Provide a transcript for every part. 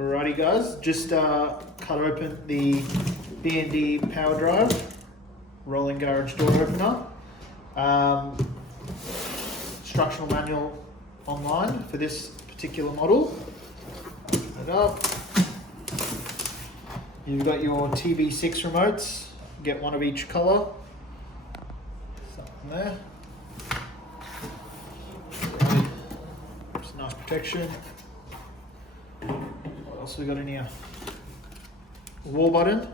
Alrighty guys, just cut open the B&D power drive, rolling garage door opener. Instructional manual online for this particular model. Open it up. You've got your TB6 remotes, get one of each colour. Something there. It's nice protection. What else we got in here? Wall button.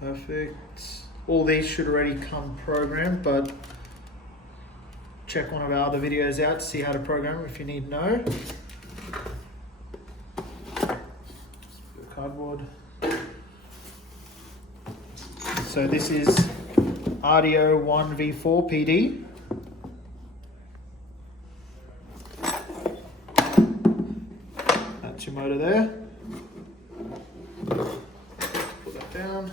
Perfect. All these should already come programmed, but check one of our other videos out to see how to program them if you need to know. Cardboard. So this is RDO 1V4 PD. That's your motor there. Put that down.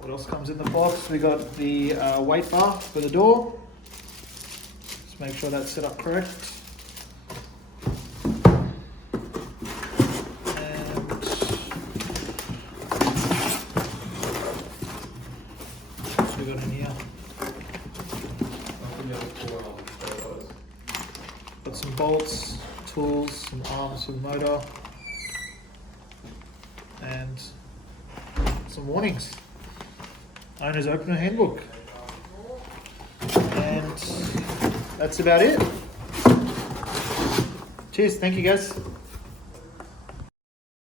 What else comes in the box? We got the weight bar for the door. Just make sure that's set up correct. We got in here. Got some bolts, tools, some arms for the motor, and some warnings. Owner's opener handbook. And that's about it. Cheers, thank you guys.